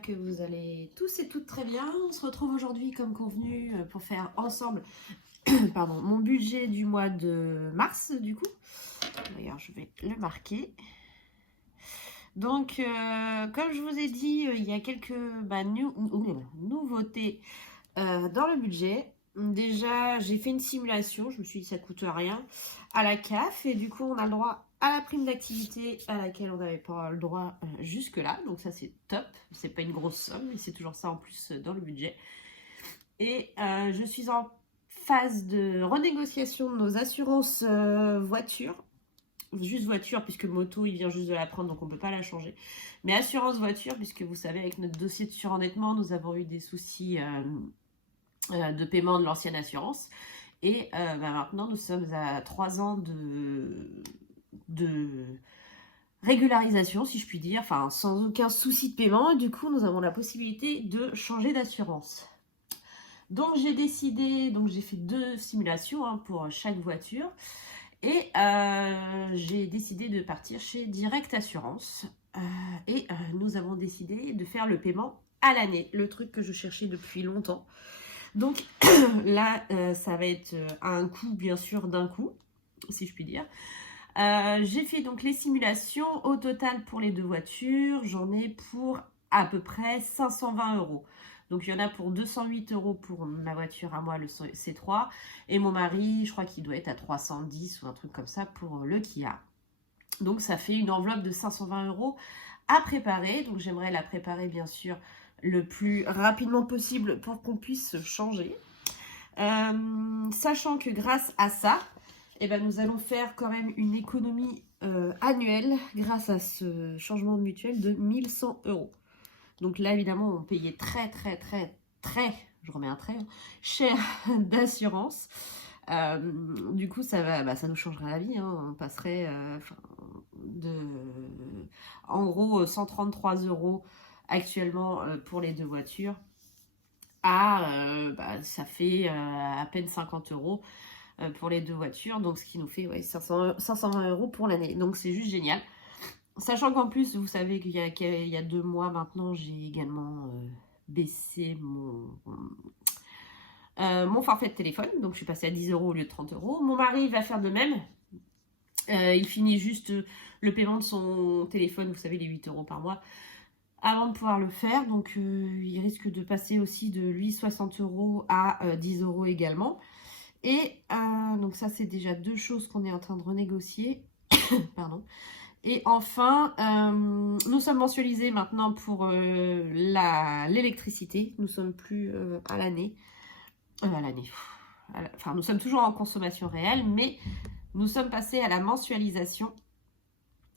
j'espère que vous allez tous et toutes très bien. On se retrouve aujourd'hui comme convenu pour faire ensemble pardon, mon budget du mois de mars du coup. D'ailleurs, je vais le marquer. Donc, comme je vous ai dit, il y a quelques nouveautés dans le budget. Déjà, j'ai fait une simulation, je me suis dit ça coûte rien, à la CAF, et du coup, on a le droit à la prime d'activité à laquelle on n'avait pas le droit jusque-là. Donc ça, c'est top. C'est pas une grosse somme, mais c'est toujours ça en plus dans le budget. Et je suis en phase de renégociation de nos assurances voitures. Juste voiture, puisque moto, il vient juste de la prendre, donc on ne peut pas la changer. Mais assurance voiture, puisque vous savez, avec notre dossier de surendettement, nous avons eu des soucis de paiement de l'ancienne assurance. Et maintenant, nous sommes à 3 ans de régularisation, si je puis dire, enfin sans aucun souci de paiement. Et du coup, nous avons la possibilité de changer d'assurance. Donc j'ai décidé, donc j'ai fait 2 simulations pour chaque voiture. Et j'ai décidé de partir chez Direct Assurance. Et nous avons décidé de faire le paiement à l'année, le truc que je cherchais depuis longtemps. Donc là, ça va être un coût, bien sûr, d'un coup, si je puis dire. J'ai fait donc les simulations. Au total, pour les 2 voitures, j'en ai pour à peu près 520 €. Donc il y en a pour 208 € pour ma voiture à moi, le C3. Et mon mari, je crois qu'il doit être à 310 ou un truc comme ça pour le Kia. Donc ça fait une enveloppe de 520 € à préparer. Donc j'aimerais la préparer bien sûr le plus rapidement possible pour qu'on puisse changer. Sachant que grâce à ça, eh ben, nous allons faire quand même une économie annuelle grâce à ce changement de mutuelle de 1100 €. Donc là, évidemment, on payait très, je remets un trait, cher d'assurance. Du coup, ça nous changera la vie. On passerait en gros 133 € actuellement pour les 2 voitures ça fait à peine 50 € pour les 2 voitures. Donc, ce qui nous fait 520 € pour l'année. Donc, c'est juste génial. Sachant qu'en plus, vous savez qu'il y a 2 mois maintenant, j'ai également baissé mon forfait de téléphone. Donc, je suis passée à 10 € au lieu de 30 €. Mon mari va faire de même. Il finit juste le paiement de son téléphone, vous savez, les 8 € par mois, avant de pouvoir le faire. Donc, il risque de passer aussi de lui 60 € à 10 € également. Et donc, ça, c'est déjà 2 choses qu'on est en train de renégocier. Pardon. Et enfin, nous sommes mensualisés maintenant pour l'électricité. Nous sommes plus à l'année. Enfin, nous sommes toujours en consommation réelle, mais nous sommes passés à la mensualisation,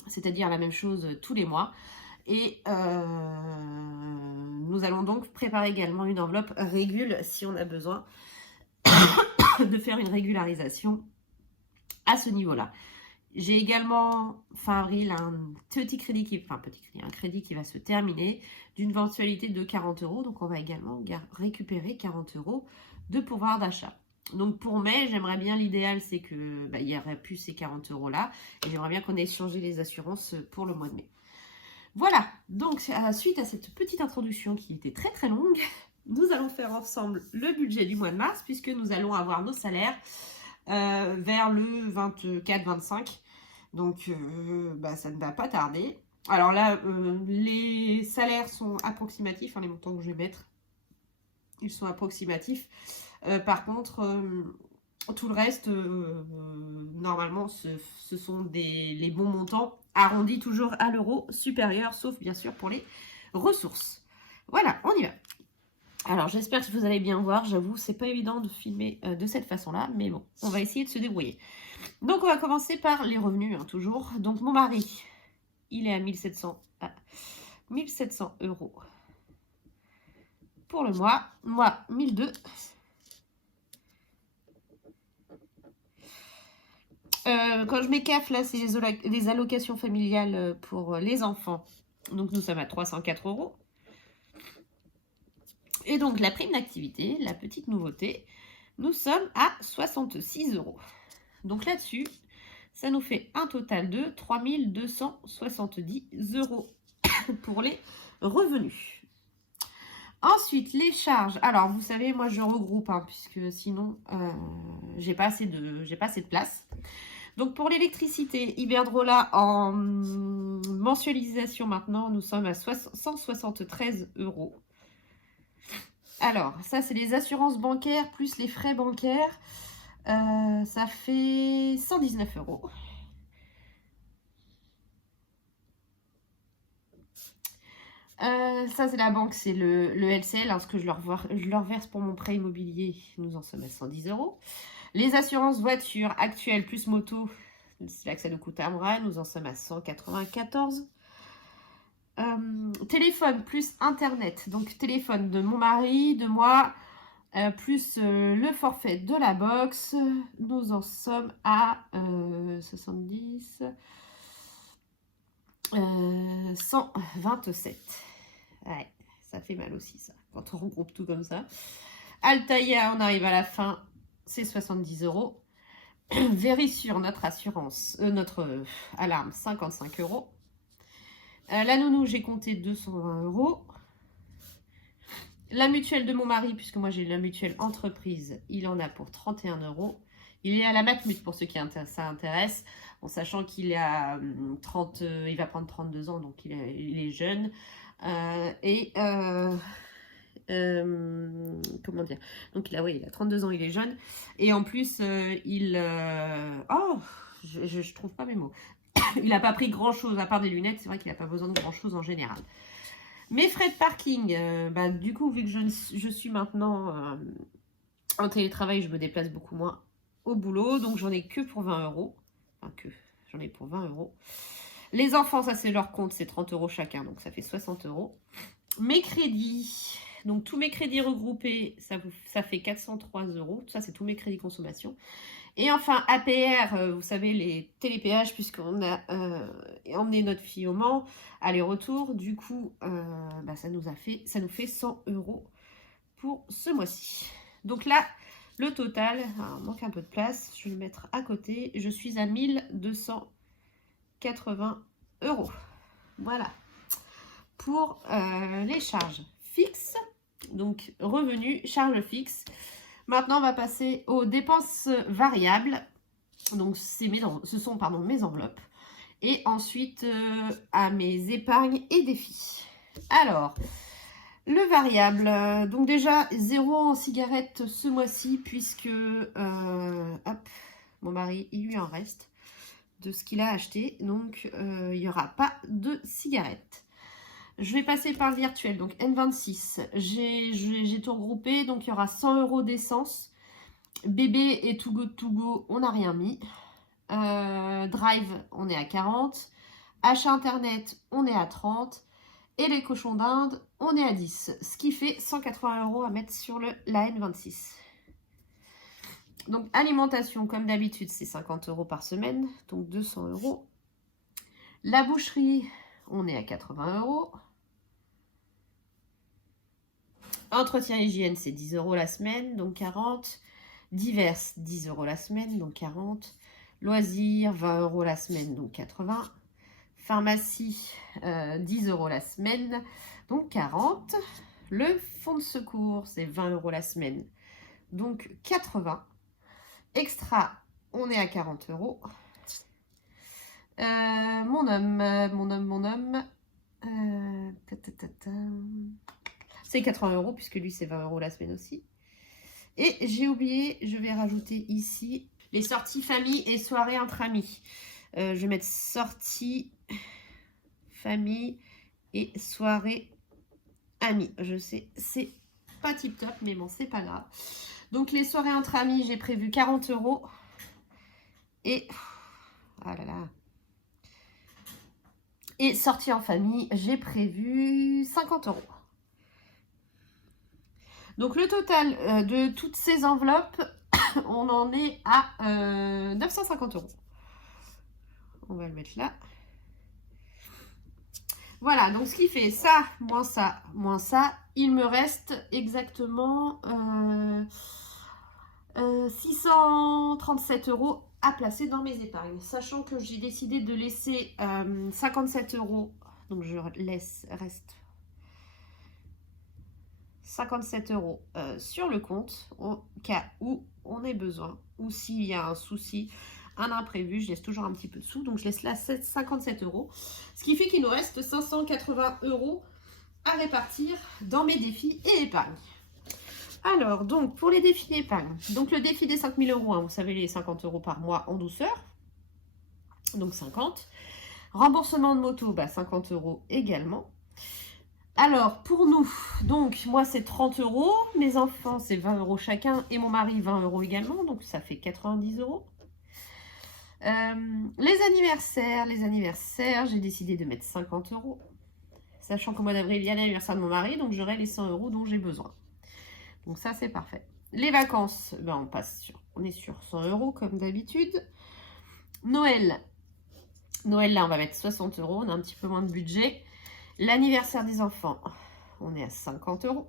c'est-à-dire la même chose tous les mois. Et nous allons donc préparer également une enveloppe régule si on a besoin de faire une régularisation à ce niveau-là. J'ai également, fin avril, un crédit qui va se terminer d'une mensualité de 40 €. Donc, on va également récupérer 40 € de pouvoir d'achat. Donc, pour mai, j'aimerais bien, l'idéal, c'est que il y aurait plus ces 40 € là. Et j'aimerais bien qu'on ait changé les assurances pour le mois de mai. Voilà. Donc, suite à cette petite introduction qui était très longue, nous allons faire ensemble le budget du mois de mars, puisque nous allons avoir nos salaires vers le 24-25. Donc, ça ne va pas tarder. Alors là, les salaires sont approximatifs, les montants que je vais mettre, ils sont approximatifs. Par contre, tout le reste, normalement, ce sont les bons montants, arrondis toujours à l'euro supérieur, sauf bien sûr pour les ressources. Voilà, on y va. Alors, j'espère que vous allez bien voir. J'avoue, c'est pas évident de filmer de cette façon-là, mais bon, on va essayer de se débrouiller. Donc, on va commencer par les revenus, toujours. Donc, mon mari, il est à 1700 € pour le mois. Moi, 1200. Quand je m'écaffe, là, c'est les allocations familiales pour les enfants. Donc, nous sommes à 304 €. Et donc, la prime d'activité, la petite nouveauté, nous sommes à 66 €. Donc là-dessus, ça nous fait un total de 3270 € pour les revenus. Ensuite, les charges. Alors, vous savez, moi, je regroupe, hein, puisque sinon, j'ai pas assez de place. Donc, pour l'électricité, Iberdrola, en mensualisation maintenant, nous sommes à 173 €. Alors, ça, c'est les assurances bancaires plus les frais bancaires. Ça fait 119 €. Ça, c'est la banque, c'est le LCL, hein, ce que je leur verse pour mon prêt immobilier. Nous en sommes à 110 €. Les assurances voitures actuelles plus moto, c'est là que ça nous coûte un bras. Nous en sommes à 194. Téléphone plus internet. Donc, téléphone de mon mari, de moi, plus le forfait de la box. Nous en sommes à 70. 127. Ouais, ça fait mal aussi, ça, quand on regroupe tout comme ça. Altaïa, on arrive à la fin, c'est 70 €. Vérissure, notre assurance, notre alarme, 55 €. La nounou, j'ai compté 220 €. La mutuelle de mon mari, puisque moi j'ai la mutuelle entreprise, il en a pour 31 €. Il est à la Matmut pour ceux qui ça intéresse, en sachant qu'il a 30, il va prendre 32 ans, donc il est jeune. Comment dire, donc il a 32 ans, il est jeune, et en plus je trouve pas mes mots. Il n'a pas pris grand chose à part des lunettes, c'est vrai qu'il n'a pas besoin de grand chose en général. Mes frais de parking, du coup, vu que je suis maintenant en télétravail, je me déplace beaucoup moins au boulot, donc j'en ai que pour 20 €. Enfin, j'en ai pour 20 €. Les enfants, ça c'est leur compte, c'est 30 € chacun, donc ça fait 60 €. Mes crédits, donc tous mes crédits regroupés, ça fait 403 €. Ça, c'est tous mes crédits consommation. Et enfin, APR, vous savez, les télépéages, puisqu'on a emmené notre fille au Mans, aller-retour. Du coup, ça nous fait 100 € pour ce mois-ci. Donc là, le total, il manque un peu de place, je vais le mettre à côté. Je suis à 1280 €. Voilà. Pour les charges fixes, donc revenus, charges fixes. Maintenant, on va passer aux dépenses variables. Donc, ce sont mes enveloppes. Et ensuite, à mes épargnes et défis. Alors, le variable. Donc déjà, 0 en cigarettes ce mois-ci, puisque mon mari, il lui en reste de ce qu'il a acheté. Donc, il n'y aura pas de cigarettes. Je vais passer par le virtuel, donc N26. J'ai tout regroupé, donc il y aura 100 € d'essence. Bébé et To Go, on n'a rien mis. Drive, on est à 40. Achat internet, on est à 30. Et les cochons d'Inde, on est à 10. Ce qui fait 180 € à mettre sur la N26. Donc alimentation, comme d'habitude, c'est 50 € par semaine, donc 200 €. La boucherie, on est à 80 €. Entretien hygiène, c'est 10 € la semaine, donc 40. Divers, 10 € la semaine, donc 40. Loisirs, 20 € la semaine, donc 80. Pharmacie, 10 € la semaine, donc 40. Le fonds de secours, c'est 20 € la semaine, donc 80. Extra, on est à 40 €. Mon homme, c'est 80 € puisque lui c'est 20 € la semaine aussi. Et j'ai oublié, je vais rajouter ici les sorties famille et soirées entre amis. Je vais mettre sorties famille et soirée amis. Je sais, c'est pas tip top, mais bon, c'est pas grave. Donc les soirées entre amis, j'ai prévu 40 €. Et ah là là. Et sortie en famille, j'ai prévu 50 €. Donc le total de toutes ces enveloppes, on en est à 950 €. On va le mettre là. Voilà, donc ce qui fait ça, moins ça, moins ça. Il me reste exactement 637 € à placer dans mes épargnes. Sachant que j'ai décidé de laisser 57 €. Donc je reste 57 € sur le compte au cas où on ait besoin ou s'il y a un souci, un imprévu. Je laisse toujours un petit peu de sous, donc je laisse là 57 €. Ce qui fait qu'il nous reste 580 € à répartir dans mes défis et épargne. Alors, donc, pour les défis épargne, donc le défi des 5000 €, hein, vous savez, les 50 € par mois en douceur, donc 50. Remboursement de moto, 50 € également. Alors, pour nous, donc, moi, c'est 30 €, mes enfants, c'est 20 € chacun, et mon mari, 20 € également, donc ça fait 90 €. Les anniversaires, j'ai décidé de mettre 50 €, sachant qu'au mois d'avril, il y a l'anniversaire de mon mari, donc j'aurai les 100 € dont j'ai besoin. Donc ça, c'est parfait. Les vacances, on est sur 100 € comme d'habitude. Noël, là, on va mettre 60 €, on a un petit peu moins de budget. L'anniversaire des enfants, on est à 50 €.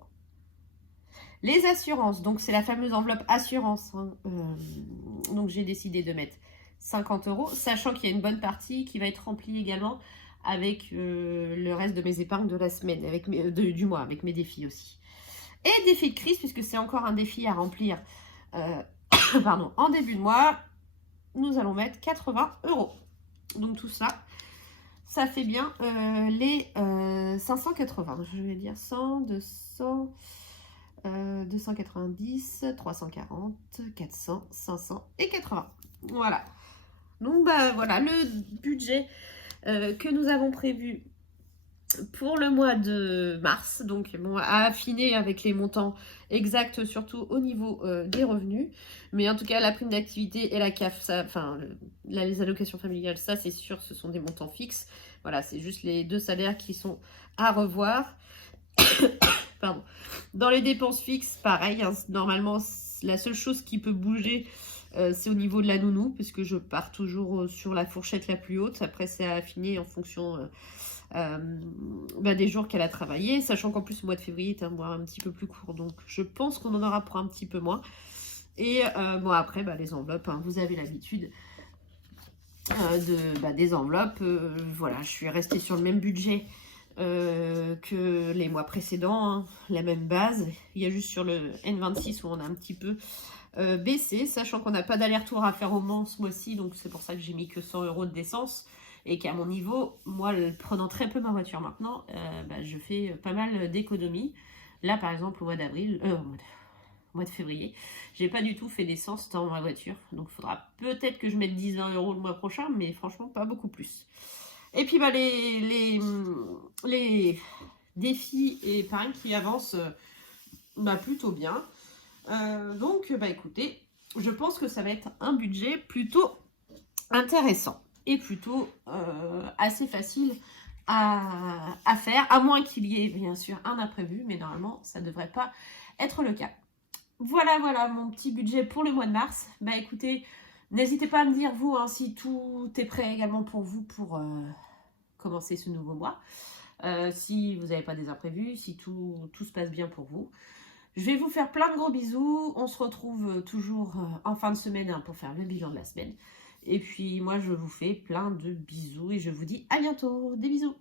Les assurances, donc c'est la fameuse enveloppe assurance, hein. Donc j'ai décidé de mettre 50 €, sachant qu'il y a une bonne partie qui va être remplie également avec le reste de mes épargnes de la semaine, du mois, avec mes défis aussi. Et défi de crise, puisque c'est encore un défi à remplir en début de mois, nous allons mettre 80 €. Donc tout ça, ça fait bien les 580. Je vais dire 100, 200, 290, 340, 400, 500 et 80. Voilà. Donc voilà le budget que nous avons prévu pour le mois de mars, donc bon, à affiner avec les montants exacts, surtout au niveau des revenus. Mais en tout cas, la prime d'activité et la CAF, ça, les allocations familiales, ça c'est sûr, ce sont des montants fixes. Voilà, c'est juste les 2 salaires qui sont à revoir. Pardon. Dans les dépenses fixes, pareil, hein, normalement, la seule chose qui peut bouger, c'est au niveau de la nounou, puisque je pars toujours sur la fourchette la plus haute. Après, c'est à affiner en fonction des jours qu'elle a travaillé, sachant qu'en plus le mois de février est un mois un petit peu plus court, donc je pense qu'on en aura pour un petit peu moins. Et après les enveloppes, hein, vous avez l'habitude des enveloppes. Voilà, je suis restée sur le même budget que les mois précédents, hein, la même base. Il y a juste sur le N26 où on a un petit peu baissé, sachant qu'on n'a pas d'aller-retour à faire au Mans ce mois-ci, donc c'est pour ça que j'ai mis que 100 € d'essence. Et qu'à mon niveau, moi, prenant très peu ma voiture maintenant, je fais pas mal d'économies. Là, par exemple, au mois d'avril, au mois de février, j'ai pas du tout fait d'essence dans ma voiture. Donc, il faudra peut-être que je mette 10-20 € le mois prochain, mais franchement, pas beaucoup plus. Et puis, les défis et épargne qui avancent plutôt bien. Donc, écoutez, je pense que ça va être un budget plutôt intéressant et plutôt assez facile à faire, à moins qu'il y ait bien sûr un imprévu, mais normalement ça ne devrait pas être le cas. Voilà mon petit budget pour le mois de mars. Écoutez, n'hésitez pas à me dire vous si tout est prêt également pour vous pour commencer ce nouveau mois, si vous n'avez pas des imprévus, si tout se passe bien pour vous. Je vais vous faire plein de gros bisous. On se retrouve toujours en fin de semaine pour faire le bilan de la semaine. Et puis moi, je vous fais plein de bisous et je vous dis à bientôt. Des bisous.